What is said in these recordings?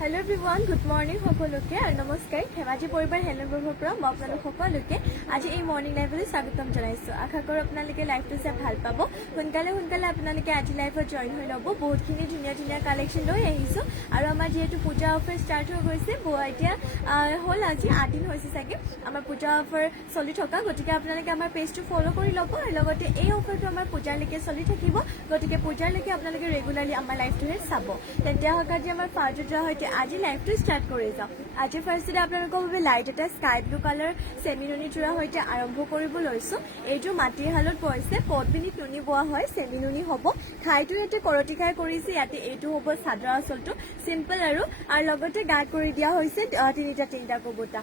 Hello' everyone, good morning সকলোকে আৰু নমস্কাৰ। ধেমাজি পৰিবাৰ হেলেনবৰ্গৰ পৰা মই আপোনালোক সকলোকে আজি এই মৰ্ণিং লাইভলৈ স্বাগতম জনাইছোঁ। আশা কৰোঁ আপোনালোকে লাইভটো চাই ভাল পাব। সোনকালে আপোনালোকে আজি লাইভত জইন হৈ ল'ব। বহুতখিনি ধুনীয়া ধুনীয়া কালেকশ্যন লৈ আহিছোঁ আৰু আমাৰ যিহেতু পূজা অফাৰ ষ্টাৰ্ট হৈ গৈছে, এতিয়া হ'ল আজি 8 দিন হৈছে চাগে আমাৰ পূজা অফাৰ চলি থকা। গতিকে আপোনালোকে আমাৰ পেজটো ফ'ল' কৰি ল'ব আৰু লগতে এই অফাৰটো আমাৰ পূজালৈকে চলি থাকিব। গতিকে পূজালৈকে আপোনালোকে ৰেগুলাৰলি আমাৰ লাইভটোহে চাব। তেন্তে হওক আজি আমাৰ ফাৰ্ষ্ট যোৱা সৈতে আজি লাইভটো ষ্টাৰ্ট কৰি যাওঁ। আজি ফাৰ্ষ্টতে আপোনালোকৰ বাবে লাইট এটা স্কাই ব্লু কালাৰ চেমিনুনি যোৰা সৈতে আৰম্ভ কৰিব লৈছোঁ। এইটো মাটিৰ শালত বৈছে, পদ্মিনীত নুনি বোৱা হয়, চেমিনুনি হ'ব। খাইটো ইয়াতে কৰতি খাই কৰিছে। ইয়াতে এইটো হ'ব চাদৰ আঁচলটো চিম্পল আৰু লগতে গাত কৰি দিয়া হৈছে তিনিটা কবুতা।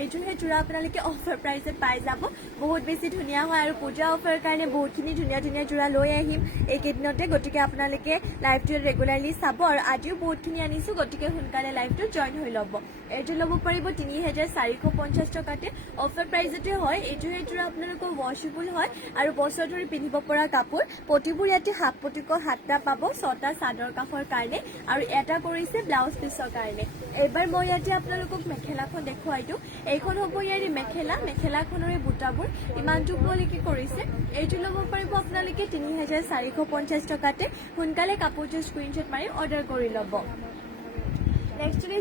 এইযোৰহে যোৰা আপোনালোকে অফাৰ প্ৰাইচত পাই যাব। বহুত বেছি ধুনীয়া হয় আৰু পূজা অফাৰ কাৰণে বহুতখিনি ধুনীয়া ধুনীয়া যোৰা লৈ আহিম এইকেইদিনতে। গতিকে আপোনালোকে লাইভটো ৰেগুলাৰলি চাব আৰু আজিও বহুতখিনি আনিছোঁ। গতিকে সোনকালে লাইভটো জইন হৈ ল'ব। এইটো ল'ব পাৰিব ৩,৪৫০ টকাতে, অফাৰ প্ৰাইজতে হয়। এইযোৰ আপোনালোকৰ ৱাশ্বেবল হয় আৰু বছৰ ধৰি পিন্ধিব পৰা কাপোৰ। প্ৰতিবোৰ ইয়াতে হাফ পটিকৰ 7টা পাব, 6টা চাদৰ কাষৰ কাৰণে আৰু এটা কৰিছে ব্লাউজ পিচৰ কাৰণে। এইবাৰ মই ইয়াতে আপোনালোকক মেখেলাখন দেখুৱাই দিওঁ। এইখন হ'ব ইয়াৰে মেখেলাখনৰ এই বুটাবোৰ ইমানটো পোৱালৈকে কৰিছে। এইটো ল'ব পাৰিব আপোনালোকে ৩,৪৫০ টকাতে। সোনকালে কাপোৰযোৰ স্ক্ৰীনশ্বট মাৰি অৰ্ডাৰ কৰি ল'ব। নেক্সট লৈ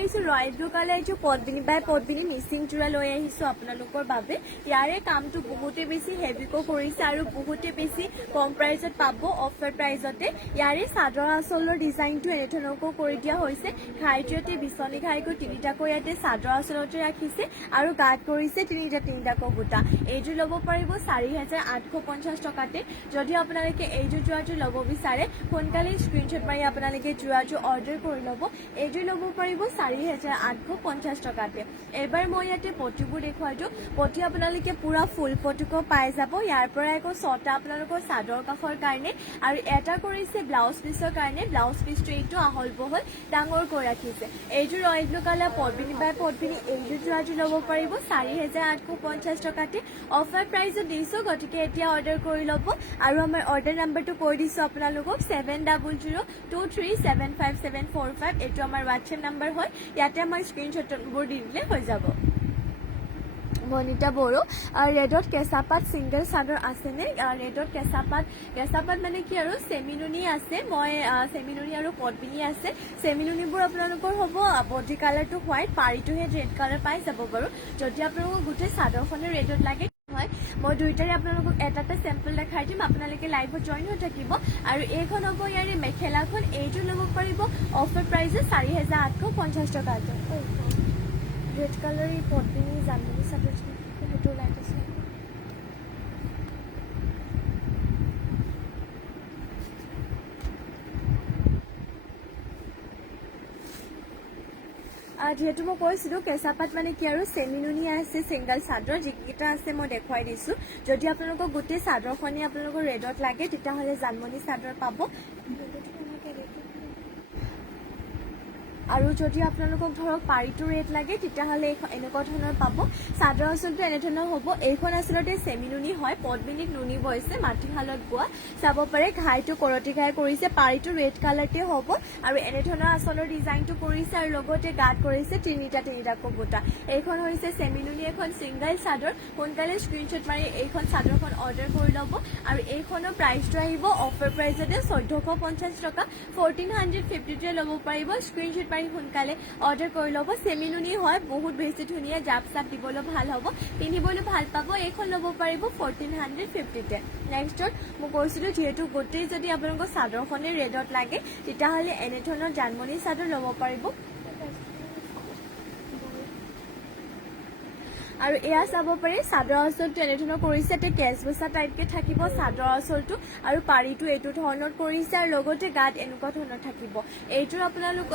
আহিছোঁ ৰয়েল ব্লু কালাৰ এইযোৰ পদ্মিনী বাই পদ্মিনী মিচিং যোৰা লৈ আহিছোঁ আপোনালোকৰ বাবে। ইয়াৰে কামটো বহুতে বেছি হেভিকৈ কৰিছে আৰু বহুতে বেছি কম প্ৰাইজত পাব, অফাৰ প্ৰাইজতে। ইয়াৰে চাদৰ আঁচলৰ ডিজাইনটো এনেধৰণৰকৈ কৰি দিয়া হৈছে। ঘাইটো ইয়াতে বিচনী ঘাইকৈ 3টাকৈ ইয়াতে চাদৰ আঁচলতে ৰাখিছে আৰু গাত কৰিছে তিনিটাকৈ বুটা। এইযোৰ ল'ব পাৰিব 4,850 টকাতে। যদি আপোনালোকে এইযোৰ যোৰাযোৰ ল'ব বিচাৰে সোনকালে স্ক্ৰীনশ্বট মাৰি আপোনালোকে যোৰাযোৰ অৰ্ডাৰ কৰি ল'ব। এইযোৰ ল'ব পাৰিব 4,850 টকাতে। এইবাৰ মই ইয়াতে পটিবোৰ দেখুৱাই দিওঁ। পটি আপোনালোকে পুৰা ফুল পটিকো পাই যাব। ইয়াৰ পৰা আকৌ 6টা আপোনালোকৰ চাদৰ কাষৰ কাৰণে আৰু এটা কৰিছে ব্লাউজ পিচৰ কাৰণে। ব্লাউজ পিচটো এইটো আহল বহল ডাঙৰকৈ ৰাখিছে। এইযোৰ ৰয়েল ব্লু কালাৰ পদ্মিনী বাই পদ্মিনী। এইযোৰ যোৰাযোৰ ল'ব পাৰিব 4,850 টকাতে। অফাৰ প্ৰাইজত দিছোঁ, গতিকে এতিয়া অৰ্ডাৰ কৰি ল'ব আৰু আমাৰ অৰ্ডাৰ নাম্বাৰটো কৈ দিছোঁ আপোনালোকক 7002375745। এইটো আমাৰ হোৱাটছএপ নাম্বাৰ হয়। ইয়াতে আমাৰ স্ক্ৰীনশ্বটবোৰ দি দিলে হৈ যাব। বনিতা বড়ো ৰেডত কেঁচা পাত ছিংগল চাদৰ আছেনে? ৰেডত কেঁচা পাত মানে কি আৰু চেমিনুনি আছে। মই চেমিনুনি আৰু পদ্মিনী আছে। চেমিনুনিবোৰ আপোনালোকৰ হ'ব বডি কালাৰটো হোৱাইট, পাৰিটোহে ৰেড কালাৰ পাই যাব বাৰু। যদি আপোনালোকক গোটেই চাদৰখনে ৰেডত লাগে হয়, মই দুইটাৰে আপোনালোকক এটা চেম্পল দেখাই দিম। আপোনালোকে লাইভত জইন হৈ থাকিব আৰু এইখন হ'ব ইয়াৰে মেখেলাখন। এইযোৰ ল'ব পাৰিব অফাৰ প্ৰাইজত 4,850 টকাতে। ৰেড কালাৰ এই পদ্মিনী জামুনি চাদৰ সেইটো লাইট আছে। যিহেতু মই কৈছিলোঁ কেঁচা পাত মানে কি আৰু চেমিনুনি আছে, ছিংগল চাদৰ যিকেইটা আছে মই দেখুৱাই দিছোঁ। যদি আপোনালোকক গোটেই চাদৰখনেই আপোনালোকৰ ৰেডত লাগে তেতিয়াহ'লে জামুনি চাদৰ পাব। আৰু যদি আপোনালোকক ধৰক পাৰিটো ৰেড লাগে তেতিয়াহ'লে এনেকুৱা ধৰণৰ পাব। চাদৰ আঁচলটো এনেধৰণৰ হ'ব। এইখন আচলতে চেমিনুনি হয়, পদ্মিনীত নুনি বৈছে, মাটিশালত বোৱা। চাব পাৰে ঘাইটো কৰতি ঘাই কৰিছে, পাৰিটো ৰেড কালাৰতে হ'ব আৰু এনেধৰণৰ আঁচলৰ ডিজাইনটো কৰিছে আৰু লগতে গাত কৰিছে তিনিটাকৈ বুটা। এইখন হৈছে চেমিনুনি, এখন ছিংগল চাদৰ। সোনকালে স্ক্ৰীনশ্বট মাৰি এইখন চাদৰখন অৰ্ডাৰ কৰি ল'ব আৰু এইখনৰ প্ৰাইচটো আহিব অফাৰ প্ৰাইজতে 1,450 টকা। 1,450তে ল'ব পাৰিব। স্ক্ৰীনশ্বট সোনকালে অৰ্ডাৰ কৰি ল'ব। চেমিনুনি হয়, বহুত বেছি ধুনীয়া, জাপ চাপ দিবলৈ ভাল হ'ব, পিন্ধিবলৈ ভাল পাব। এইখন ল'ব পাৰিব 1,450তে। নেক্সটত মই কৈছিলোঁ যিহেতু গোটেই যদি আপোনালোকৰ চাদৰখনে ৰেডত লাগে তেতিয়াহ'লে এনেধৰণৰ জানমণি চাদৰ ল'ব পাৰিব। আৰু এয়া চাব পাৰি চাদৰ আঁচলটো এনেধৰণৰ কৰিছে। এতিয়া কেঁচবচা টাইপকে থাকিব চাদৰ আঁচলটো আৰু পাৰিটো এইটো ধৰণৰ কৰিছে আৰু লগতে গাত এনেকুৱা ধৰণৰ থাকিব। এইযোৰ আপোনালোক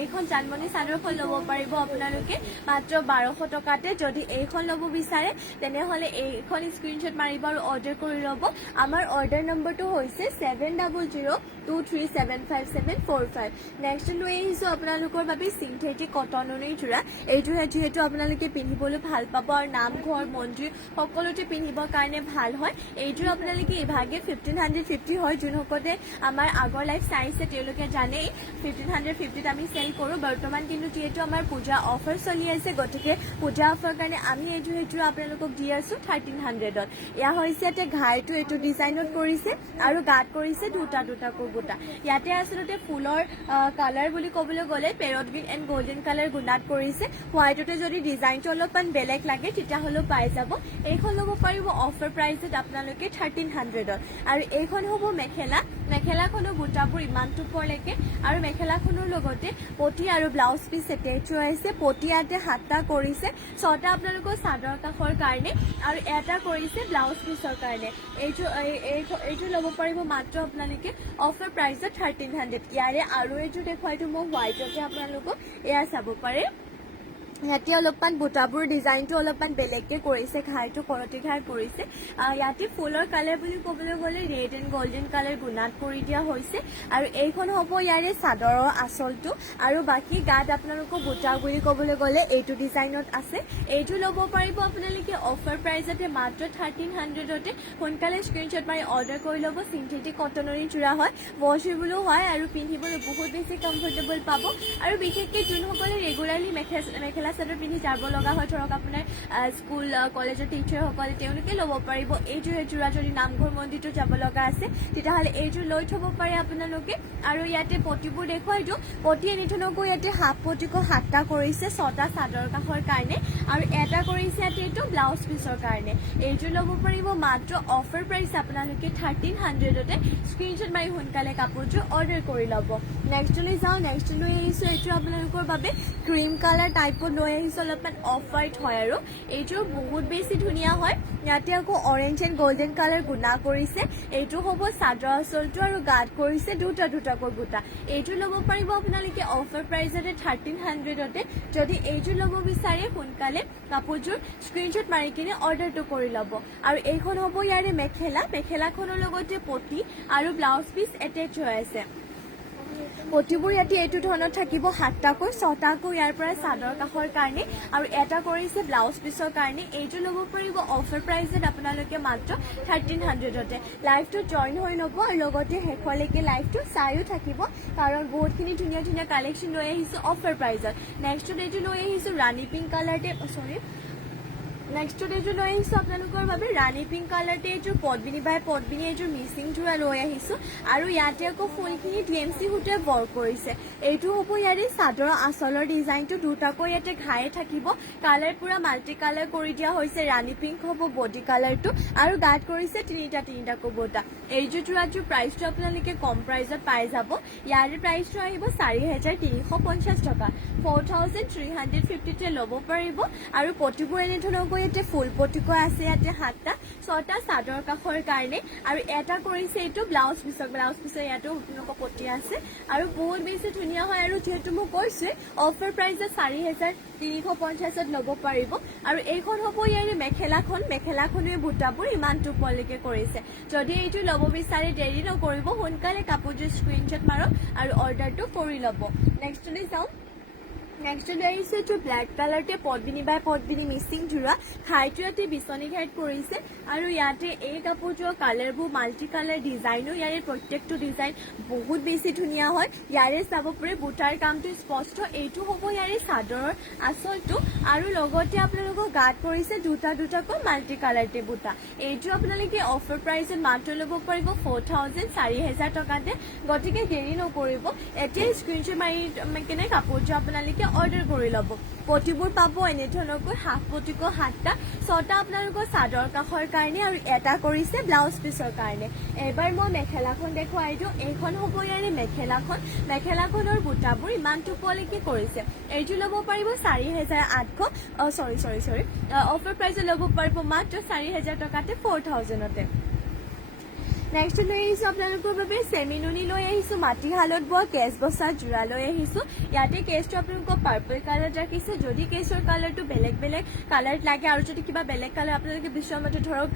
এইখন জানমণি চাদৰখন ল'ব পাৰিব আপোনালোকে মাত্ৰ 1,200 টকাতে। যদি এইখন ল'ব বিচাৰে তেনেহ'লে এইখন স্ক্ৰীনশ্বট মাৰিব আৰু অৰ্ডাৰ কৰি ল'ব। আমাৰ অৰ্ডাৰ নম্বৰটো হৈছে 7002375745। নেক্সট লৈ আহিছোঁ আপোনালোকৰ বাবে চিন্থেটিক কটনৰ যোৰা। এইযোৰ যিহেতু আপোনালোকে পিন্ধিবলৈ ভাল পাব আৰু নামঘৰ মন্দিৰ সকলোতে পিন্ধিবৰ কাৰণে ভাল হয় এইযোৰ আপোনালোকে ইভাগে 1550 হয় যোনসকলে আমাৰ আগৰ লাইভ চাইছে তেওঁলোকে জানেই 1550ত আমি চেল কৰোঁ বৰ্তমান কিন্তু যিহেতু আমাৰ পূজা অফাৰ চলি আছে গতিকে পূজা অফাৰ কাৰণে আমি এইযোৰ আপোনালোকক দি আছোঁ 1300ত এয়া হৈছে ইয়াতে ঘাইটো এইটো ডিজাইনত কৰিছে আৰু গাত কৰিছে দুটাকৈ বুটা ইয়াতে আচলতে ফুলৰ কালাৰ বুলি ক'বলৈ গ'লে parrot green and golden colour গুণাত কৰিছে হোৱাইটতে যদি ডিজাইনটো অলপমান বেলেগ লাগে তেতিয়াহ'লেও পাই যাব এইখন ল'ব পাৰিব অফাৰ প্ৰাইচত আপোনালোকে 1300ত আৰু এইখন হ'ব মেখেলাখনৰ বুটাবোৰ ইমানটো ওপৰলৈকে আৰু মেখেলাখনৰ লগতে পটি আৰু ব্লাউজ পিচ এটেচ হৈ আছে পটি ইয়াতে 7টা কৰিছে 6টা আপোনালোকৰ চাদৰ কাষৰ কাৰণে আৰু এটা কৰিছে ব্লাউজ পিচৰ কাৰণে এইটো ল'ব পাৰিব মাত্ৰ আপোনালোকে অফাৰ প্ৰাইচত 1300 ইয়াৰে আৰু এইযোৰ দেখুৱাইটো মই হোৱাইটতে আপোনালোকক এয়া চাব পাৰে ইয়াতে অলপমান বুটাবোৰ ডিজাইনটো অলপমান বেলেগকৈ কৰিছে ঘাইটো কৰতি ঘাই কৰিছে ইয়াতে ফুলৰ কালাৰ বুলি ক'বলৈ গ'লে ৰেড এণ্ড গল্ডেন কালাৰ গুণাত কৰি দিয়া হৈছে আৰু এইখন হ'ব ইয়াৰে চাদৰৰ আচলটো আৰু বাকী গাত আপোনালোকক বুটা বুলি ক'বলৈ গ'লে এইটো ডিজাইনত আছে এইটো ল'ব পাৰিব আপোনালোকে অফাৰ প্ৰাইচতে মাত্ৰ 1300তে সোনকালে স্ক্ৰীনশ্বট মাৰি অৰ্ডাৰ কৰি ল'ব চিন্থেটিক কটনৰে যোৰা হয় ৱাশ্বেবলো হয় আৰু পিন্ধিবলৈ বহুত বেছি কমফৰ্টেবল পাব আৰু বিশেষকৈ যোনসকলে ৰেগুলাৰলি মেখেলা চাদৰ পিন্ধি যাব লগা হয় ধৰক আপোনাৰ স্কুল কলেজৰ টিচাৰসকলে তেওঁলোকে ল'ব পাৰিব এইযোৰ যোৰা যদি নামঘৰ মন্দিৰটো যাব লগা আছে তেতিয়াহ'লে এইযোৰ লৈ থ'ব পাৰে আপোনালোকে আৰু ইয়াতে পটিবোৰ দেখুৱাই দিওঁ পটি এনেধৰণকৈ ইয়াতে হাফ পটিকো 7টা কৰিছে 6টা চাদৰ কাষৰ কাৰণে আৰু এটা কৰিছে ইয়াতে এইটো ব্লাউজ পিচৰ কাৰণে এইযোৰ ল'ব পাৰিব মাত্ৰ অফাৰ প্ৰাইচ আপোনালোকে 1300তে স্ক্ৰীনশ্বট মাৰি সোনকালে কাপোৰযোৰ অৰ্ডাৰ কৰি ল'ব নেক্সটলৈ যাওঁ নেক্সট লৈ আহিছোঁ এইটো আপোনালোকৰ বাবে ক্ৰীম কালাৰ টাইপত লৈ আহিছোঁ অলপমান অফ হোৱাইট হয় আৰু এইযোৰ বহুত বেছি ধুনীয়া হয় ইয়াতে আকৌ অৰেঞ্জ এণ্ড গল্ডেন কালাৰ গুণা কৰিছে এইটো হ'ব চাদৰ আঁচলটো আৰু গাত কৰিছে দুটাকৈ বুটা এইযোৰ ল'ব পাৰিব আপোনালোকে অফাৰ প্ৰাইচতে 1300তে যদি এইযোৰ ল'ব বিচাৰে সোনকালে কাপোৰযোৰ স্ক্ৰীনশ্বট মাৰি কিনে অৰ্ডাৰটো কৰি ল'ব আৰু এইখন হ'ব ইয়াৰে মেখেলাখনৰ লগতে পটি আৰু ব্লাউজ পিচ এটেচ হৈ আছে পটিবোৰ ইয়াতে এইটো ধৰণৰ থাকিব 7টাকৈ 6টাকৈ ইয়াৰ পৰা চাদৰ কাষৰ কাৰণে আৰু এটা কৰিছে ব্লাউজ পিচৰ কাৰণে এইটো ল'ব পাৰিব অফাৰ প্ৰাইচত আপোনালোকে মাত্ৰ 1300তে লাইভটো জইন হৈ ল'ব আৰু লগতে শেষলৈকে লাইভটো চাইও থাকিব কাৰণ বহুতখিনি ধুনীয়া কালেকশ্যন লৈ আহিছোঁ অফাৰ প্ৰাইচত নেক্সটত এইটো লৈ আহিছোঁ ৰাণী পিংক কালাৰতে নেক্সটত এইযোৰ লৈ আহিছোঁ আপোনালোকৰ বাবে ৰাণী পিংক কালাৰতে এইযোৰ পদ্মিনী বাই পদ্মিনী এইযোৰ মিচিং যোৰা লৈ আহিছোঁ আৰু ইয়াতে আকৌ ফুলখিনি DMC সূতাৰে ৱৰ্ক কৰিছে এইটো হ'ব ইয়াৰে চাদৰ আঁচলৰ ডিজাইনটো দুটাকৈ ইয়াতে ঘাই থাকিব কালাৰ পুৰা মাল্টি কালাৰ কৰি দিয়া হৈছে ৰাণী পিংক হ'ব বডি কালাৰটো আৰু গাত কৰিছে তিনিটাকৈ বুটা এইযোৰ যোৰাযোৰ প্ৰাইচটো আপোনালোকে কম প্ৰাইচত পাই যাব ইয়াৰে প্ৰাইচটো আহিব 4350 টকা 4350তে ল'ব পাৰিব আৰু পটিবোৰ এনেধৰণকৈ ইয়াতে ফুল পটিকৈ আছে ইয়াতে 7টা 6টা চাদৰ কাষৰ কাৰণে আৰু এটা কৰিছে এইটো ব্লাউজ পিচৰ ইয়াতো আপোনালোকৰ পটি আছে আৰু বহুত বেছি ধুনীয়া হয় আৰু যিহেতু মই কৈছোঁ অফাৰ প্ৰাইচত 4350ত ল'ব পাৰিব আৰু এইখন হ'ব ইয়াৰে মেখেলাখনে বুটাবোৰ ইমানটো ওপৰলৈকে কৰিছে যদি এইটো ল'ব বিচাৰে দেৰি নকৰিব সোনকালে কাপোৰযোৰ স্ক্ৰীনশ্বট মাৰক আৰু অৰ্ডাৰটো কৰি ল'ব নেক্সটলৈ যাওঁ নেক্সট লৈ আহিছোঁ এইটো ব্লেক কালাৰতে পদ্মিনী বাই পদ্মিনী মিচিং যোৰা ঘাইটো ইয়াতে বিচনী ঘাইত কৰিছে আৰু ইয়াতে এই কাপোৰযোৰৰ কালাৰবোৰ মাল্টি কালাৰ ডিজাইনো ইয়াৰে প্ৰত্যেকটো ডিজাইন বহুত বেছি ধুনীয়া হয় ইয়াৰে চাব পাৰে বুটাৰ কামটো স্পষ্ট এইটো হ'ব ইয়াৰে চাদৰৰ আঁচলটো আৰু লগতে আপোনালোকৰ গাত কৰিছে দুটাকৈ মাল্টি কালাৰতে বুটা এইটো আপোনালোকে অফাৰ প্ৰাইচত মাত্ৰ ল'ব পাৰিব 4000 টকাতে গতিকে দেৰি নকৰিব এতিয়া স্ক্ৰীনশ্বট মাৰি কিনে কাপোৰযোৰ আপোনালোকে অৰ্ডাৰ কৰি ল'ব পটিবোৰ পাব এনেধৰণকৈ হাফ পটিকো 7টা 6টা আপোনালোকৰ চাদৰ কাষৰ কাৰণে আৰু এটা কৰিছে ব্লাউজ পিচৰ কাৰণে এবাৰ মই মেখেলাখন দেখুৱাই দিওঁ এইখন হ'ব ইয়াৰে মেখেলাখনৰ বুটাবোৰ ইমানটো ওপৰলৈকে কৰিছে এইটো ল'ব পাৰিব 4800 অফাৰ প্ৰাইচত ল'ব পাৰিব মাত্ৰ 4000 টকাতে 4000তে নেক্সট লৈ আহিছোঁ আপোনালোকৰ বাবে চেমিনুনি লৈ আহিছোঁ, মাটিশালত বোৱা কেছ বচা যোৰা লৈ আহিছোঁ। ইয়াতে কেছটো আপোনালোকক পাৰ্পল কালাৰত ৰাখিছে। যদি কেছৰ কালাৰটো বেলেগ বেলেগ কালাৰত লাগে আৰু যদি কিবা বেলেগ কালাৰ আপোনালোকে বিচৰা মতে ধৰক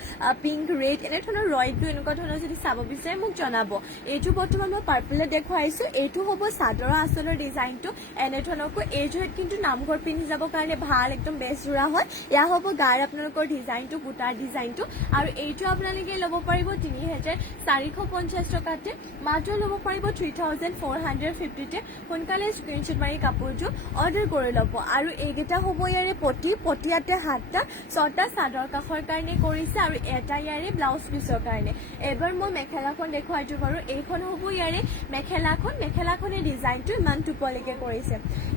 পিংক, ৰেড এনেধৰণৰ ৰয়েল ব্লু এনেকুৱা ধৰণৰ যদি চাব বিচাৰে মোক জনাব। এইটো বৰ্তমান মই পাৰ্পলত দেখুৱাইছোঁ। এইটো হ'ব চাদৰৰ আঁচলৰ ডিজাইনটো এনেধৰণৰকৈ। এইযোৰত কিন্তু নামঘৰ পিন্ধি যাবৰ কাৰণে ভাল একদম বেষ্ট যোৰা হয়। এয়া হ'ব গাৰ আপোনালোকৰ ডিজাইনটো, বুটাৰ ডিজাইনটো। আৰু এইটো আপোনালোকে ল'ব পাৰিব ৩,450 টকাতে, মাত্ৰ ল'ব পাৰিব 3,450তে। সোনকালে স্ক্ৰীনশ্বট মাৰি কাপোৰযোৰ অৰ্ডাৰ কৰি ল'ব। আৰু এইকেইটা হ'ব ইয়াৰে পতি ইয়াতে 7টা, 6টা চাদৰ কাষৰ কাৰণে কৰিছে আৰু এটা ইয়াৰে ব্লাউজ পিচৰ কাৰণে। এবাৰ মই মেখেলাখন দেখুৱাই দিওঁ বাৰু। এইখন হ'ব ইয়াৰে মেখেলাখনে ডিজাইনটো ইমান টোপলৈকে কৰিছে।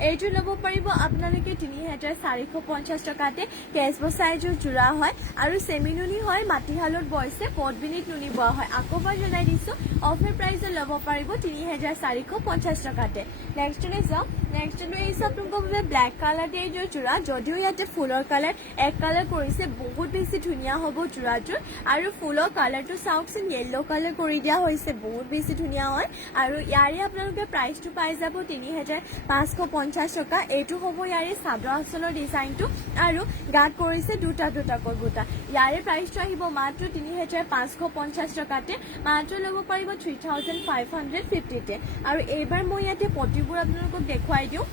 এইটো ল'ব পাৰিব আপোনালোকে 3,450 টকাতে। কেছ বচা এযোৰ যোৰা হয় আৰু চেমিনুনি হয়, মাটিশালত বৈছে, পদ্মিনীত নুনি বোৱা হয়। আকৌবাৰ জনাই দিছোঁ, অফাৰ প্ৰাইজত ল'ব পাৰিব 3,450 টকাতে। নেক্সট লৈ যাওঁ। নেক্সট লৈ আহিছোঁ আপোনালোকৰ বাবে ব্লেক কালাৰ এইযোৰ যোৰা। যদিও ইয়াতে ফুলৰ কালাৰ এক কালাৰ কৰিছে, বহুত বেছি ধুনীয়া হ'ব যোৰাযোৰ। আৰু ফুলৰ কালাৰটো চাওকচোন, য়েল্ল' কালাৰ কৰি দিয়া হৈছে, বহুত বেছি ধুনীয়া হয়। আৰু ইয়াৰে আপোনালোকে প্ৰাইচটো পাই যাব 3,550 টকা। এইটো হ'ব ইয়াৰে চাদৰ আঁচলৰ ডিজাইনটো আৰু গাত কৰিছে দুটাকৈ বুটা। ইয়াৰে প্ৰাইচটো আহিব মাত্ৰ 3,550 টকাতে, মাত্ৰ ল'ব পাৰিব 3,550তে। আৰু এইবাৰ মই ইয়াতে পটিবোৰ আপোনালোকক দেখুৱাই দিওঁ।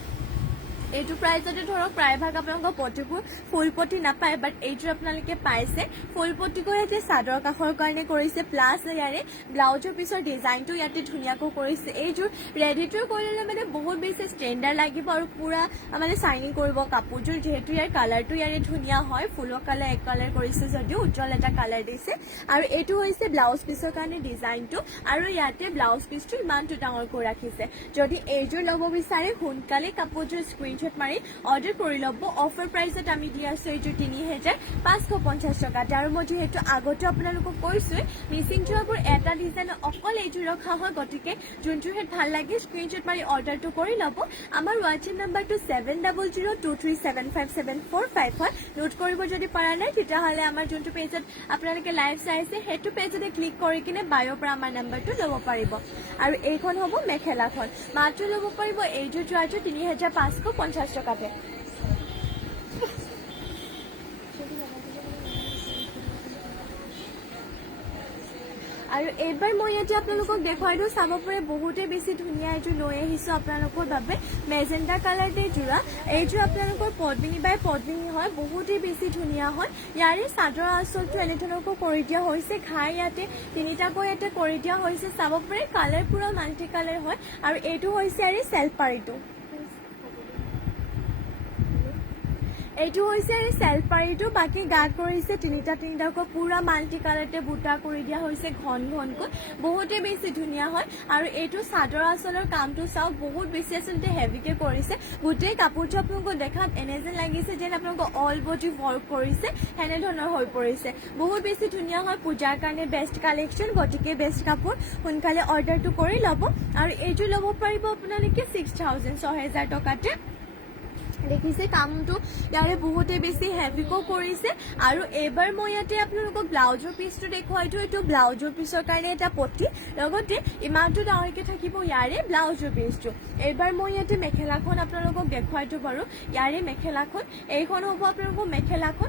এইটো প্ৰাইজতে ধৰক প্ৰায়ভাগ আপোনালোকৰ পটিবোৰ ফুল পটি নাপায়, বাট এইযোৰ আপোনালোকে পাইছে। ফুল পটিকৈ ইয়াতে চাদৰ কাষৰ কাৰণে কৰিছে, প্লাছ ইয়াৰে ব্লাউজৰ পিছৰ ডিজাইনটো ইয়াতে ধুনীয়াকৈ কৰিছে। এইযোৰ ৰেডিটোৰ কৰিলে মানে বহুত বেছি ষ্টেণ্ডাৰ্ড লাগিব আৰু পুৰা মানে চাইনিং কৰিব কাপোৰযোৰ। যিহেতু ইয়াৰ কালাৰটো ইয়াৰে ধুনীয়া হয়, ফুলৰ কালাৰ এক কালাৰ কৰিছে যদিও উজ্জ্বল এটা কালাৰ দিছে। আৰু এইটো হৈছে ব্লাউজ পিচৰ কাৰণে ডিজাইনটো আৰু ইয়াতে ব্লাউজ পিচটো ইমানটো ডাঙৰকৈ ৰাখিছে। যদি এইযোৰ ল'ব বিচাৰে সোনকালে কাপোৰযোৰ স্ক্ৰীনশ্বট মাৰি অৰ্ডাৰ কৰি ল'ব। অফাৰ প্ৰাইচত আমি দি আছোঁ এইযোৰ 3,550 টকাতে। আৰু মই যিহেতু আগতে আপোনালোকক কৈছোঁ, মিচিং যোৰাবোৰ এটা ডিজাইনত অকল এইযোৰ ৰখা হয়, গতিকে যোনযোৰ হেড ভাল লাগে স্ক্ৰীনশ্বট মাৰি অৰ্ডাৰটো কৰি ল'ব। আমাৰ হোৱাটছএপ নাম্বাৰটো 7002375745 হয়। নোট কৰিব যদি পৰা নাই তেতিয়াহ'লে আমাৰ যোনটো পেজত আপোনালোকে লাইভ চাইছে সেইটো পেজতে ক্লিক কৰি কিনে বায়'ৰ পৰা আমাৰ নাম্বাৰটো ল'ব পাৰিব। আৰু এইখন হ'ব মেখেলাখন, মাত্ৰ ল'ব পাৰিব এইযোৰ যোৰাযোৰ 3,550 টকাতে। আৰু এইবাৰ মই ইয়াতে আপোনালোকক দেখুৱাই দিওঁ, চাব পাৰে বহুতে বেছি ধুনীয়া এইযোৰ লৈ আহিছোঁ আপোনালোকৰ বাবে। মেজেণ্ডা কালাৰ যোৰা, এইযোৰ আপোনালোকৰ পদ্মিনী বাই পদ্মিনী হয়, বহুতেই বেছি ধুনীয়া হয়। ইয়াৰে চাদৰ আঁচলটো এনেধৰণকৈ কৰি দিয়া হৈছে, ঘাই ইয়াতে 3টাকৈ ইয়াতে কৰি দিয়া হৈছে। চাব পাৰে কালাৰ পুৰা মাল্টি কালাৰ হয়। আৰু এইটো হৈছে ইয়াৰে চেলপাৰীটো। এইটো হৈছে চেলপাৰীটো, বাকী গাত কৰিছে 3টাকৈ পুৰা মাল্টি কালাৰতে বুটা কৰি দিয়া হৈছে ঘনকৈ, বহুতেই বেছি ধুনীয়া হয়। আৰু এইটো চাদৰ আঁচলৰ কামটো চাওক, বহুত বেছি আচলতে হেভিকে কৰিছে। গোটেই কাপোৰটো আপোনালোকক দেখাত এনে যেন লাগিছে যেন আপোনালোকক অল বডি ৱৰ্ক কৰিছে, সেনেধৰণৰ হৈ পৰিছে। বহুত বেছি ধুনীয়া হয়, পূজাৰ কাৰণে বেষ্ট কালেকশ্যন, গতিকে বেষ্ট কাপোৰ সোনকালে অৰ্ডাৰটো কৰি ল'ব। আৰু এইযোৰ ল'ব পাৰিব আপোনালোকে 6,000 টকাতে। দেখিছে কামটো ইয়াৰে বহুতে বেছি হেভিকো কৰিছে। আৰু এইবাৰ মই ইয়াতে আপোনালোকক ব্লাউজৰ পিচটো দেখুৱাই দিওঁ। এইটো ব্লাউজৰ পিচৰ কাৰণে এটা পটি, লগতে ইমানটো ডাঙৰকৈ থাকিব ইয়াৰে ব্লাউজৰ পিচটো। এইবাৰ মই ইয়াতে মেখেলাখন আপোনালোকক দেখুৱাই দিওঁ বাৰু। ইয়াৰে মেখেলাখন, এইখন হ'ব আপোনালোকৰ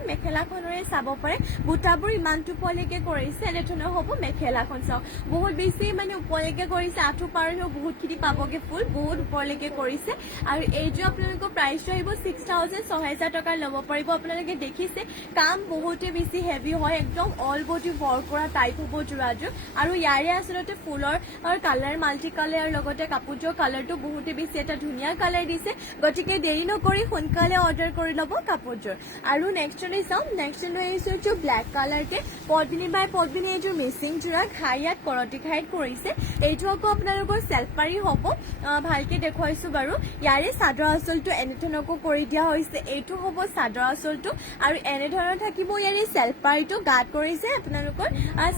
মেখেলাখনৰে চাব পাৰে বুটাবোৰ ইমানটো ওপৰলৈকে কৰিছে, এনেধৰণৰ হ'ব মেখেলাখন। চাওক বহুত বেছি মানে ওপৰলৈকে কৰিছে, আঁঠু পাৰেও বহুতখিনি পাবগে ফুল, বহুত ওপৰলৈকে কৰিছে। আৰু এইযোৰ আপোনালোকৰ প্ৰাইচটো আহিব 6,000 টকাৰ ল'ব পাৰিব। আপোনালোকে দেখিছে কাম বহুতে বেছি হেভি হয়, একদম অল বডি ৱৰ্ক কৰা টাইপ হ'ব যোৰাযোৰ। আৰু ইয়াৰে আচলতে ফুলৰ কালাৰ মাল্টি কালাৰ, লগতে কাপোৰযোৰ কালাৰটো বহুতে বেছি এটা ধুনীয়া কালাৰ দিছে, গতিকে দেৰি নকৰি সোনকালে অৰ্ডাৰ কৰি ল'ব কাপোৰযোৰ। আৰু নেক্সটলৈ চাওঁ। নেক্সট লৈ আহিছোঁ এইযোৰ ব্লেক কালাৰকে পদ্মিনী বাই পদ্মিনী, এইযোৰ মিচিং যোৰা, ঘাই ইয়াত কৰতি ঘাইত কৰিছে। এইটো আকৌ আপোনালোকৰ চেলপাৰী হ'ব, ভালকে দেখুৱাইছোঁ বাৰু। ইয়াৰে চাদৰ আঁচলটো এনেধৰণৰ আপোনালোকক কৰি দিয়া হৈছে এইটো হ'ব চাদৰ আঁচলটো আৰু এনেধৰণৰ থাকিব ইয়াৰে চেলপাৰীটো গাত কৰিছে আপোনালোকৰ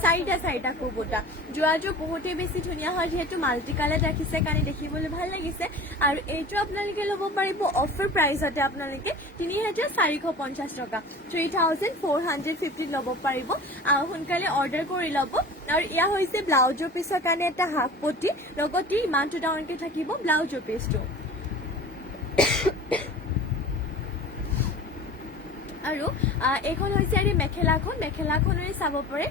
চাৰিটা কুবুটা যোৱাযোৰ বহুতেই বেছি ধুনীয়া হয় যিহেতু মাল্টি কালাৰ ৰাখিছে কাৰণে দেখিবলৈ ভাল লাগিছে আৰু এইটো আপোনালোকে ল'ব পাৰিব অফাৰ প্ৰাইচতে আপোনালোকে ৩,৪৫০ টকা 3,450 ল'ব পাৰিব সোনকালে অৰ্ডাৰ কৰি ল'ব আৰু এয়া হৈছে ব্লাউজৰ পিছৰ কাৰণে এটা হাফ পটি লগতে ইমানটো ডাঙৰকৈ থাকিব ব্লাউজৰ পিচটো আৰু এইখন হৈছে আৰু মেখেলাখনেৰে চাব পাৰে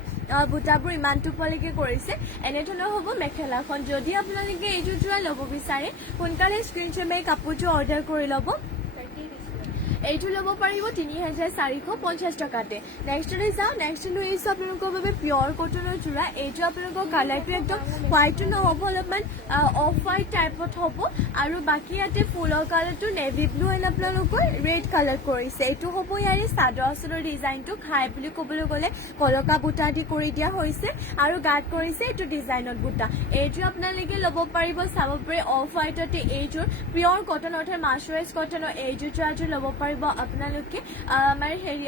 বুটাবোৰ ইমানটো পোৱালৈকে কৰিছে এনেধৰণৰ হ'ব মেখেলাখন যদি আপোনালোকে এইযোৰ যোৰা ল'ব বিচাৰে সোনকালে স্ক্ৰীনশ্বট মাৰি কাপোৰযোৰ অৰ্ডাৰ কৰি ল'ব এইটো ল'ব পাৰিব ৩,৪৫০ টকাতে নেক্সটলৈ যাওঁ নেক্সট লৈ আহিছোঁ আপোনালোকৰ বাবে পিয়ৰ কটনৰ যোৰা এইটো আপোনালোকৰ কালাৰটো একদম হোৱাইটো নহ'ব অলপমান অফ হোৱাইট টাইপত হ'ব আৰু বাকী ইয়াতে ফুলৰ কালাৰটো নেভি ব্লু এণ্ড আপোনালোকৰ ৰেড কালাৰ কৰিছে এইটো হ'ব ইয়াৰে চাদৰ আঁচলৰ ডিজাইনটো খাই বুলি ক'বলৈ গ'লে কলকা বুটা দি কৰি দিয়া হৈছে আৰু গাত কৰিছে এইটো ডিজাইনত বুটা এইটো আপোনালোকে ল'ব পাৰিব চাব পাৰে অফ হোৱাইটতে এইযোৰ পিয়ৰ কটন অৰ্থাৎ মাৰ্চাৰাইজ কটনৰ এইযোৰ যোৰাযোৰ ল'ব পাৰিব আপোনালোকে আমাৰ হেৰি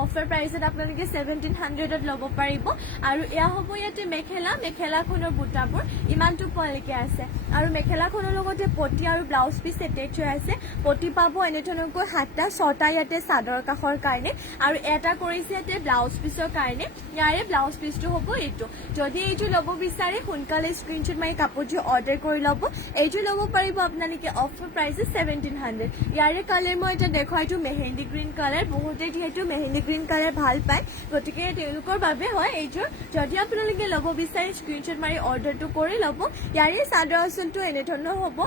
অফাৰ প্ৰাইচত আপোনালোকে 1700ত ল'ব পাৰিব আৰু এয়া হ'ব ইয়াতে মেখেলাখনৰ বুটাবোৰ ইমানটো পোৱালৈকে আছে আৰু মেখেলাখনৰ লগতে পটি আৰু ব্লাউজ পিচ এটেচ হৈ আছে পটি পাব এনেধৰণকৈ 7টা 6টা ইয়াতে চাদৰ কাষৰ কাৰণে আৰু এটা কৰিছে ইয়াতে ব্লাউজ পিচৰ কাৰণে ইয়াৰে ব্লাউজ পিচটো হ'ব এইটো যদি এইযোৰ ল'ব বিচাৰে সোনকালে স্ক্ৰীনশ্বট মাৰি কাপোৰযোৰ অৰ্ডাৰ কৰি ল'ব এইযোৰ ল'ব পাৰিব আপোনালোকে অফাৰ প্ৰাইচত 1700 ইয়াৰে কালাৰ মই এটা দেখুৱাই মেহেন্দি গ্ৰীণ কালাৰ বহুতে যিহেতু মেহেন্দি গ্ৰীণ কালাৰ ভাল পায় গতিকে তেওঁলোকৰ বাবে হয় এইযোৰ যদি আপোনালোকে ল'ব বিচাৰে স্ক্ৰীনশ্বট মাৰি অৰ্ডাৰটো কৰি ল'ব ইয়াৰে চাদৰ আঁচলটো এনেধৰণৰ হ'ব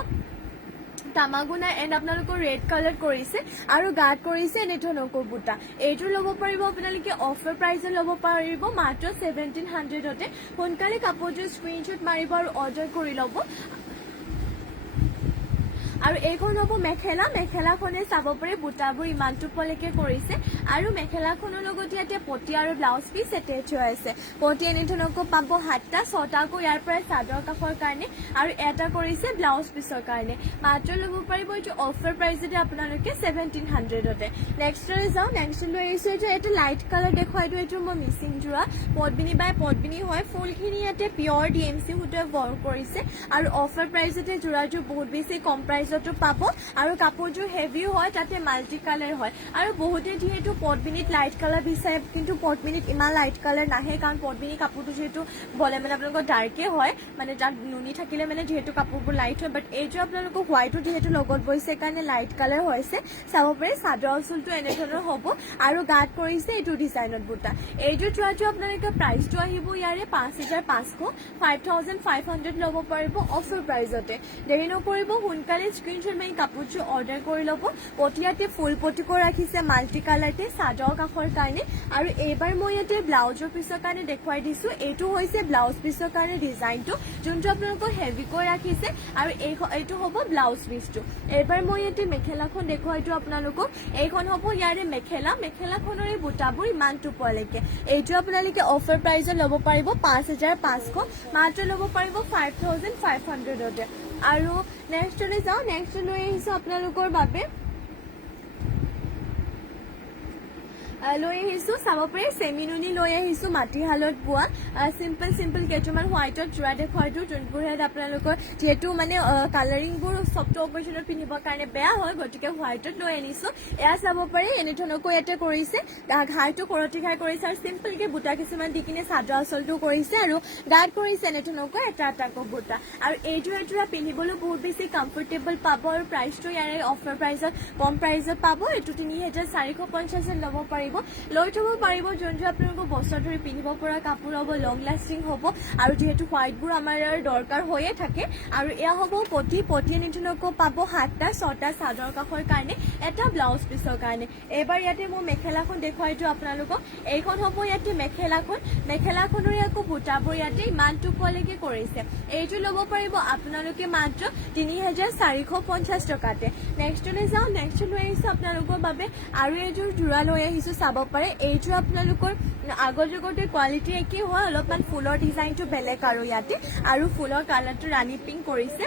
তামাগুনা এণ্ড আপোনালোকৰ ৰেড কালাৰ কৰিছে আৰু গাত কৰিছে এনেধৰণকৈ বুটা এইটো ল'ব পাৰিব আপোনালোকে অফাৰ প্ৰাইচত ল'ব পাৰিব মাত্ৰ 1700তে সোনকালে কাপোৰযোৰ স্ক্ৰীনশ্বট মাৰিব আৰু অৰ্ডাৰ কৰি ল'ব আৰু এইখন হ'ব মেখেলাখনে চাব পাৰে বুটাবোৰ ইমানটো পোৱালৈকে কৰিছে আৰু মেখেলাখনৰ লগতে ইয়াতে পটি আৰু ব্লাউজ পিচ এটেচ হৈ আছে পটি এনেধৰণকৈ পাব 7টা 6টাকৈ ইয়াৰ পৰা চাদৰ কাষৰ কাৰণে আৰু এটা কৰিছে ব্লাউজ পিচৰ কাৰণে মাত্ৰ ল'ব পাৰিব এইটো অফাৰ প্ৰাইচতে আপোনালোকে 1700তে নেক্সটলৈ যাওঁ নেক্সট লৈ আহিছোঁ এইটো এটা লাইট কালাৰ দেখুৱাই দিওঁ এইটো মই মিচিং যোৰা পদ্মিনী হয় ফুলখিনি ইয়াতে পিয়ৰ DMC সূতাৰে ৱৰ্ক কৰিছে আৰু অফাৰ প্ৰাইচতে যোৰাযোৰ বহুত বেছি কম প্ৰাইচ পাব আৰু কাপোৰযোৰ হেভিও হয় তাতে মাল্টি কালাৰ হয় আৰু বহুতে যিহেতু পদ্মিনীত লাইট কালাৰ বিচাৰে কিন্তু পদ্মিনীত ইমান লাইট কালাৰ নাহে কাৰণ পদ্মিনী কাপোৰটো যিহেতু বলে মানে আপোনালোকৰ ডাৰ্কে হয় মানে তাত নুনি থাকিলে মানে যিহেতু কাপোৰবোৰ লাইট হয় বাট এইযোৰ আপোনালোকৰ হোৱাইটো যিহেতু লগত বৈছে সেইকাৰণে লাইট কালাৰ হৈছে চাব পাৰে চাদৰ আঁচলটো এনেধৰণৰ হ'ব আৰু গাত কৰিছে এইটো ডিজাইনত বুটা এইযোৰ যোৱাযোৰ আপোনালোকে প্ৰাইচটো আহিব ইয়াৰে 5,500 ল'ব পাৰিব অফাৰ প্ৰাইচতে দেৰি নকৰিব সোনকালে স্ক্ৰীনশ্বট মাৰি কাপোৰযোৰ অৰ্ডাৰ কৰি ল'ব পটি ইয়াতে ফুল পটি কৰি ৰাখিছে মাল্টি কালাৰতে চাদৰ কাষৰ কাৰণে আৰু এইবাৰ মই ইয়াতে ব্লাউজৰ পিছৰ কাৰণে দেখুৱাই দিছোঁ এইটো হৈছে ব্লাউজ পিছৰ কাৰণে ডিজাইনটো যোনটো আপোনালোকৰ হেভিকৈ ৰাখিছে আৰু এইটো হ'ব ব্লাউজ পিচটো এইবাৰ মই ইয়াতে মেখেলাখন দেখুৱাই দিওঁ আপোনালোকক এইখন হ'ব ইয়াৰে মেখেলাখনৰ এই বুটাবোৰ ইমানটো পোৱালৈকে এইটো আপোনালোকে অফাৰ প্ৰাইচত ল'ব পাৰিব 5,500 মাত্ৰ ল'ব পাৰিব 5,500তে আৰু নেক্সটলৈ যাওঁ নেক্সট লৈ আহিছোঁ আপোনালোকৰ বাবে লৈ আহিছোঁ চাব পাৰে চেমিনুনি লৈ আহিছোঁ মাটিশালত বোৱা চিম্পল কেইটামান হোৱাইটত যোৰা দেখুৱাই দিওঁ যোনবোৰ ইয়াত আপোনালোকৰ যিহেতু মানে কালাৰিংবোৰ চবটো অকেজনত পিন্ধিবৰ কাৰণে বেয়া হয় গতিকে হোৱাইটত লৈ আনিছোঁ এয়া চাব পাৰে এনেধৰণকৈ ইয়াতে কৰিছে ঘাইটো কৰতি ঘাই কৰিছে আৰু চিম্পলকৈ বুটা কিছুমান দি কিনে চাদৰ আঁচলটো কৰিছে আৰু গাত কৰিছে এনেধৰণকৈ এটাকৈ বুটা আৰু এইযোৰা পিন্ধিবলৈ বহুত বেছি কমফৰ্টেবল পাব আৰু প্ৰাইচটো ইয়াৰে অফাৰ প্ৰাইচত কম প্ৰাইচত পাব এইটো ৩,৪৫০ত ল'ব পাৰিব লৈ থব পাৰিব যোনটো আপোনালোকৰ বছৰ ধৰি পিন্ধিব পৰা কাপোৰ হ'ব লং লাষ্টিং হ'ব আৰু যিহেতু হোৱাইটবোৰ আমাৰ দৰকাৰ হৈয়ে থাকে আৰু এয়া হ'ব পটি নিচিনাকৈ পাব 7টা 6টা চাদৰ কাষৰ কাৰণে এটা ব্লাউজ পিচৰ কাৰণে এইবাৰ ইয়াতে মই মেখেলাখন দেখুৱাই দিওঁ আপোনালোকক এইখন হ'ব ইয়াতে মেখেলাখনৰ আকৌ বুটাবোৰ ইয়াতে ইমানটো পোৱালৈকে কৰিছে এইটো ল'ব পাৰিব আপোনালোকে মাত্ৰ 3,450 টকাতে নেক্সটলৈ যাওঁ নেক্সট লৈ আহিছোঁ আপোনালোকৰ বাবে আৰু এইযোৰ যোৰা লৈ আহিছোঁ চাব পাৰে এইযোৰ আপোনালোকৰ আগৰ যুগতে কোৱালিটি একেই হয় অলপমান ফুলৰ ডিজাইনটো বেলেগ আৰু ইয়াতে আৰু ফুলৰ কালাৰটো ৰাণী পিংক কৰিছে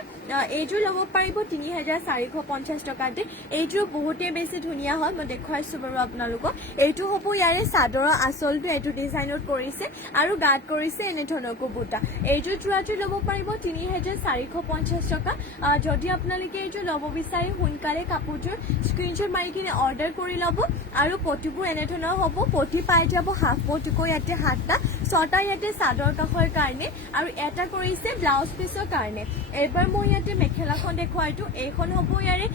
এইযোৰ ল'ব পাৰিব ৩,৪৫০ টকাতে এইযোৰ বহুতেই বেছি ধুনীয়া হয় মই দেখুৱাইছো বাৰু আপোনালোকক এইটো হ'ব ইয়াৰে চাদৰৰ আঁচলটো এইটো ডিজাইনত কৰিছে আৰু গাত কৰিছে এনে ধৰণৰকৈ বুটা এইযোৰ যোৰাযোৰ ল'ব পাৰিব ৩,৪৫০ টকা যদি আপোনালোকে এইযোৰ ল'ব বিচাৰে সোনকালে কাপোৰযোৰ স্ক্ৰীনশ্বট মাৰি কিনে অৰ্ডাৰ কৰি ল'ব আৰু পটিবোৰ এনে ধৰণৰ হ'ব পটি পাই যাব হাফ পটিকৈ ইয়াতে 7টা 6টা ইয়াতে চাদৰ কাষৰ কাৰণে আৰু এটা কৰিছে ব্লাউজ পিছৰ কাৰণে এইবাৰ মই ইয়াতে মেখেলাখন দেখুৱাইতো এইখন হ'ব ইয়াৰে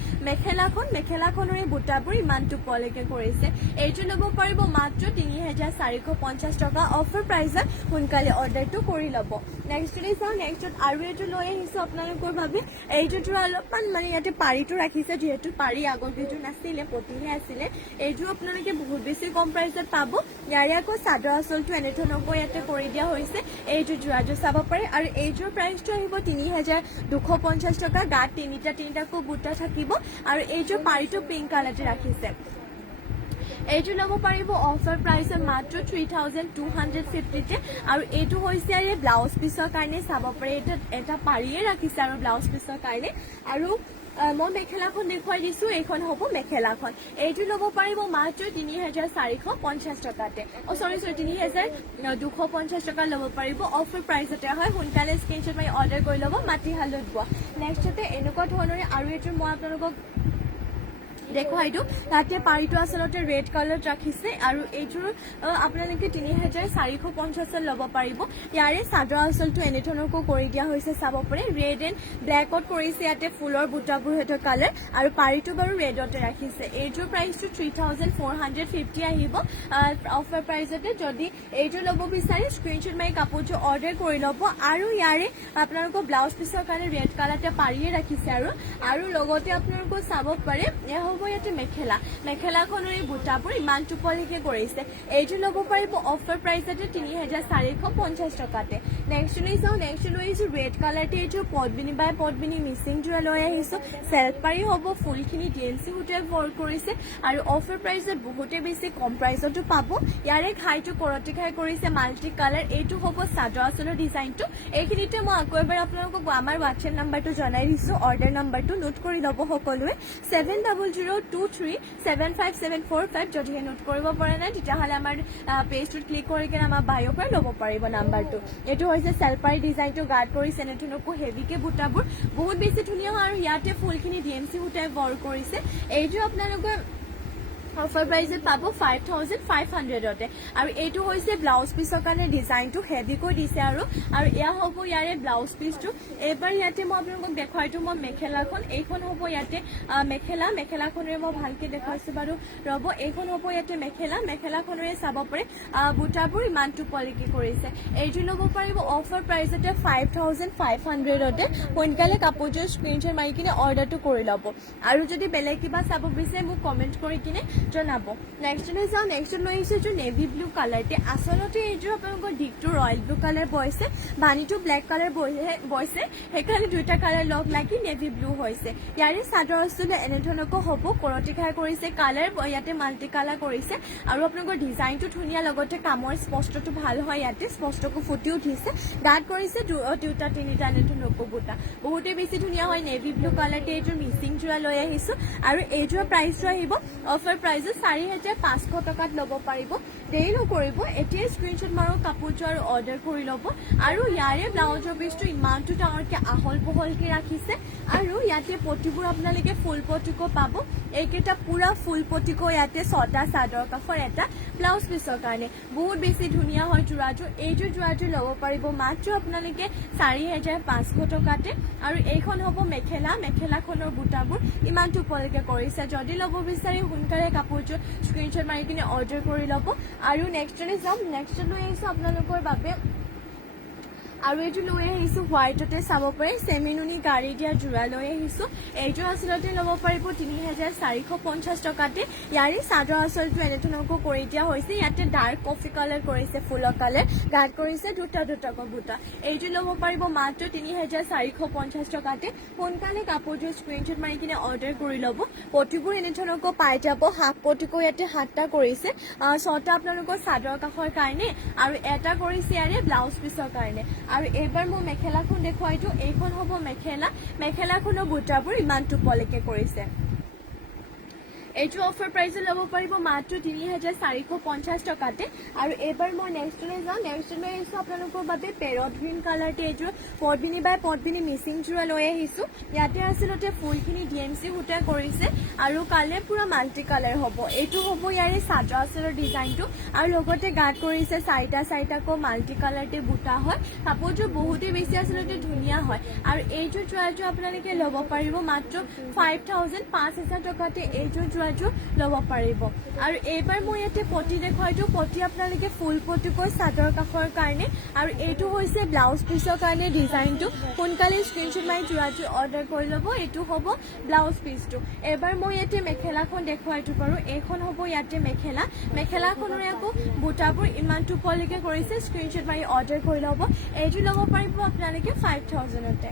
মেখেলাখনৰ বুটাবোৰ ইমানটো পলৈকে কৰিছে এইটো ল'ব পাৰিব মাত্ৰ ৩,৪৫০ টকা অফাৰ প্ৰাইজত সোনকালে অৰ্ডাৰটো কৰি ল'ব নেক্সটলৈ চাওঁ নেক্সটত আৰু এইটো লৈ আহিছো আপোনালোকৰ বাবে এইযোৰ অলপমান মানে ইয়াতে পাৰীটো ৰাখিছে যিহেতু পাৰী আগৰ কেইযোৰ নাছিলে পতিহে আছিলে এইযোৰ আপোনালোকে বহুত বেছি কম প্ৰাইজত পাব ইয়াৰে আকৌ চাদৰ আঁচলটো এনে ধৰণৰকৈ ইয়াতে কৰি দিয়া হৈছে এইযোৰ যোৰাযোৰ চাব পাৰে আৰু এইযোৰ প্ৰাইচটো আহিব ৩,২৫০ টকা গাত তিনিটাকৈ বুটা থাকিব আৰু এইযোৰ পাৰীটো পিংক কালাৰতে ৰাখিছে এইটো ল'ব পাৰিব অফাৰ প্ৰাইচত মাত্ৰ 3,250তে আৰু এইটো হৈছে ইয়াৰে ব্লাউজ পিছৰ কাৰণে চাব পাৰে এটা পাৰীয়ে ৰাখিছে আৰু ব্লাউজ পিছৰ কাৰণে আৰু মই মেখেলাখন দেখুৱাই দিছো এইখন হ'ব মেখেলাখন এইটো ল'ব পাৰিব মাত্ৰ ৩,৪৫০ টকাতে সৰি ৩,২৫০ টকা ল'ব পাৰিব অফাৰ প্ৰাইচতে হয় সোনকালে স্ক্ৰীনশ্বট মাৰি অৰ্ডাৰ কৰি ল'ব মাটি হালত বোৱা নেক্সটতে এনেকুৱা ধৰণৰে আৰু এইটো মই আপোনালোকক দেখুৱাই দিওঁ তাতে পাৰীটো আচলতে ৰেড কালাৰত ৰাখিছে আৰু এইযোৰ আপোনালোকে ৩,৪৫০ ল'ব পাৰিব ইয়াৰে চাদৰ আঁচলটো এনে ধৰণৰকৈ কৰি দিয়া হৈছে চাব পাৰে ৰেড এণ্ড ব্লেকত কৰিছে ইয়াতে ফুলৰ বুটাবোৰ সেইটো কালাৰ আৰু পাৰীটো বাৰু ৰেডতে ৰাখিছে এইযোৰ প্ৰাইচটো 3,450 আহিব অফাৰ প্ৰাইজতে যদি এইযোৰ ল'ব বিচাৰে স্ক্ৰীনশ্বট মাৰি কাপোৰযোৰ অৰ্ডাৰ কৰি ল'ব আৰু ইয়াৰে আপোনালোকৰ ব্লাউজ পিছৰ কাৰণে ৰেড কালাৰতে পাৰীয়ে ৰাখিছে আৰু লগতে আপোনালোকক চাব পাৰে ইয়াতে মেখেলাখনৰ এই বুটাবোৰ ইমান টোপলিকে কৰিছে এইটো ল'ব পাৰিব অফাৰ প্ৰাইচতে ৩,৪৫০ টকাতে নেক্সট লৈ চাওঁ নেক্সট লৈ আহিছো ৰেড কালাৰতে এইযোৰ পদ্মিনী মিচিং যোৰা লৈ আহিছো চেল্ফ পাৰী হ'ব ফুলখিনি DMC সূতাৰে ৱৰ্ক কৰিছে আৰু অফাৰ প্ৰাইচত বহুতে বেছি কম প্ৰাইচতো পাব ইয়াৰে ঘাইটো কৰতি ঘাই কৰিছে মাল্টি কালাৰ এইটো হ'ব চাদৰ আঁচলৰ ডিজাইনটো এইখিনিতে মই আকৌ এবাৰ আপোনালোকক আমাৰ হোৱাটছএপ নাম্বাৰটো জনাই দিছো অৰ্ডাৰ নাম্বাৰটো নোট কৰি ল'ব সকলোৱে 7002375745 যদিহে নোট কৰিব পৰা নাই তেতিয়াহ'লে আমাৰ পেজটোত ক্লিক কৰি কিনে আমাৰ বায়'ৰ পৰা ল'ব পাৰিব নাম্বাৰটো এইটো হৈছে চেলপাৰী ডিজাইনটো গাৰ্ড কৰিছে এনেধৰণৰকৈ হেভিকে বুটাবোৰ বহুত বেছি ধুনীয়া হয় আৰু ইয়াতে ফুলখিনি DMC সূতাৰে ৱৰ্ক কৰিছে এইযোৰ আপোনালোকে অফাৰ প্ৰাইজত পাব 5,500তে আৰু এইটো হৈছে ব্লাউজ পিছৰ কাৰণে ডিজাইনটো হেভিকৈ দিছে আৰু এয়া হ'ব ইয়াৰে ব্লাউজ পিচটো এইবাৰ ইয়াতে মই আপোনালোকক দেখুৱাইতো মই মেখেলাখন এইখন হ'ব ইয়াতে মেখেলাখনেৰে মই ভালকে দেখুৱাইছো বাৰু ৰ'ব এইখন হ'ব ইয়াতে মেখেলাখনেৰে চাব পাৰে বুটাবোৰ ইমানটো পলিকি কৰিছে এইটো ল'ব পাৰিব অফাৰ প্ৰাইজতে 5,500তে সোনকালে কাপোৰযোৰ স্ক্ৰীনশ্বট মাৰি কিনে অৰ্ডাৰটো কৰি ল'ব আৰু যদি বেলেগ কিবা চাব বিচাৰে মোক কমেণ্ট কৰি কিনে জনাব নেক্সটলৈ যাওঁ নেক্সট লৈ আহিছো এইযোৰ নেভি ব্লু কালাৰতে আচলতে এইযোৰ আপোনালোকৰ দিগটো ৰয়েল ব্লু কালাৰ বৈছে বাণীটো ব্লেক কালাৰ বৈছে সেইকাৰণে দুইটা কালাৰ লগ লাগি নেভি ব্লু হৈছে ইয়াৰে চাদৰ আঁচলে এনেধৰণকৈ হ'ব কৰতি ঘাই কৰিছে কালাৰ ইয়াতে মাল্টি কালাৰ কৰিছে আৰু আপোনালোকৰ ডিজাইনটো ধুনীয়া লগতে কামৰ স্পষ্টটো ভাল হয় ইয়াতে স্পষ্টকৈ ফুটি উঠিছে গাত কৰিছে দুটা তিনিটা এনেধৰণকৈ বুটা বহুতেই বেছি ধুনীয়া হয় নেভি ব্লু কালাৰতে এইযোৰ মিচিং যোৰা লৈ আহিছো আৰু এইযোৰ প্ৰাইচটো আহিব অফাৰ প্ৰাইজত 4,500 টকাত ল'ব পাৰিব দেৰি নকৰিব এতিয়া স্ক্ৰীনশ্বট মাৰক কাপোৰযোৰ আৰু অৰ্ডাৰ কৰি ল'ব আৰু ইয়াৰে ব্লাউজৰ পিচটো ইমানটো ডাঙৰকৈ আহল বহলকৈ ৰাখিছে আৰু ইয়াতে পটিবোৰ আপোনালোকে ফুল পটিকো পাব এইকেইটা পুৰা ফুল পটিকো ইয়াতে 6টা চাদৰ কাষৰ এটা ব্লাউজ পিচৰ কাৰণে বহুত বেছি ধুনীয়া হয় যোৰাযোৰ এইযোৰ যোৰাযোৰ ল'ব পাৰিব মাত্ৰ আপোনালোকে 4,500 টকাতে আৰু এইখন হ'ব মেখেলাখনৰ বুটাবোৰ ইমানটো ওপৰলৈকে কৰিছে যদি ল'ব বিচাৰে সোনকালে কাপোৰযোৰ স্ক্ৰীনশ্বট মাৰি কিনে অৰ্ডাৰ কৰি ল'ব আৰু নেক্সটলৈ যাম নেক্সট লৈ আহিছো আপোনালোকৰ বাবে আৰু এইটো লৈ আহিছোঁ হোৱাইটতে চাব পাৰে চেমিনুনি গাড়ী দিয়া যোৰা লৈ আহিছোঁ এইযোৰ আচলতে ল'ব পাৰিব ৩,৪৫০ টকাতে ইয়াৰে চাদৰ আচলটো এনেধৰণকৈ কৰি দিয়া হৈছে ইয়াতে ডাৰ্ক কফি কালাৰ কৰিছে ফুলৰ কালাৰ গাত কৰিছে দুটা বুটা এইযোৰ ল'ব পাৰিব মাত্ৰ ৩,৪৫০ টকাতে সোনকালে কাপোৰযোৰ স্ক্ৰীনশ্বট মাৰি কিনে অৰ্ডাৰ কৰি ল'ব পটিবোৰ এনেধৰণকৈ পাই যাব হাফ পটিকৈ ইয়াতে 7টা কৰিছে 6টা আপোনালোকৰ চাদৰ কাষৰ কাৰণে আৰু এটা কৰিছে ইয়াৰে ব্লাউজ পিছৰ কাৰণে আৰু এইবাৰ মই মেখেলাখন দেখুৱাই দিওঁ এইখন হ'ব মেখেলাখনৰ বুটাবোৰ ইমান টোপলৈকে কৰিছে এইটো অফাৰ প্ৰাইচত ল'ব পাৰিব মাত্ৰ ৩,৪৫০ টকাতে আৰু এইবাৰ মই নেক্সটলৈ যাওঁ নেক্সটলৈ আহিছোঁ আপোনালোকৰ বাবে পেৰট গ্ৰীণ কালাৰতে এইযোৰ পদ্মিনী বাই পদ্মিনী মিচিং যোৰা লৈ আহিছোঁ ইয়াতে আচলতে ফুলখিনি DMC সূতা কৰিছে আৰু কালাৰ পুৰা মাল্টি কালাৰ হ'ব এইটো হ'ব ইয়াৰে চাদৰ আচলৰ ডিজাইনটো আৰু লগতে গাত কৰিছে চাৰিটাকৈ মাল্টি কালাৰতে বুটা হয় কাপোৰযোৰ বহুতেই বেছি আচলতে ধুনীয়া হয় আৰু এইযোৰ যোৰাযোৰ আপোনালোকে ল'ব পাৰিব মাত্ৰ 5,000 টকাতে এইযোৰ ল'ব পাৰিব আৰু এইবাৰ মই ইয়াতে পটি দেখুৱাই দিওঁ পটি আপোনালোকে ফুল পটিকৈ চাদৰ কাষৰ কাৰণে আৰু এইটো হৈছে ব্লাউজ পিছৰ কাৰণে ডিজাইনটো সোনকালে স্ক্ৰীনশ্বট মাৰি যোৰাযোৰ অৰ্ডাৰ কৰি ল'ব এইটো হ'ব ব্লাউজ পিচটো এইবাৰ মই ইয়াতে মেখেলাখন দেখুৱাই দিওঁ বাৰু এইখন হ'ব ইয়াতে মেখেলাখনৰ আকৌ বুটাবোৰ ইমান টোপলৈকে কৰিছে স্ক্ৰীনশ্বট মাৰি অৰ্ডাৰ কৰি ল'ব এইযোৰ ল'ব পাৰিব আপোনালোকে 5,000তে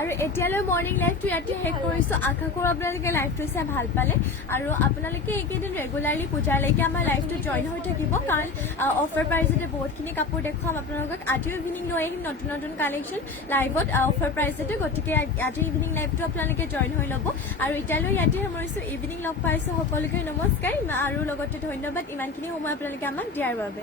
আৰু এতিয়ালৈ মৰ্ণিং লাইভটো ইয়াতে শেষ কৰিছোঁ আশা কৰোঁ আপোনালোকে লাইভটো চাই ভাল পালে আৰু আপোনালোকে এইকেইদিন ৰেগুলাৰলি পূজালৈকে আমাৰ লাইভটো জইন হৈ থাকিব কাৰণ অফাৰ প্ৰাইচতে বহুতখিনি কাপোৰ দেখুৱাম আপোনালোকক আজিও ইভিনিং লৈ আহিম নতুন কালেকশ্যন লাইভত অফাৰ প্ৰাইচতে গতিকে আজিৰ ইভিনিং লাইভটো আপোনালোকে জইন হৈ ল'ব আৰু এতিয়ালৈ ইয়াতে সামৰিছোঁ ইভিনিং লগ পাইছোঁ সকলোকে নমস্কাৰ আৰু লগতে ধন্যবাদ ইমানখিনি সময় আপোনালোকে আমাক দিয়াৰ বাবে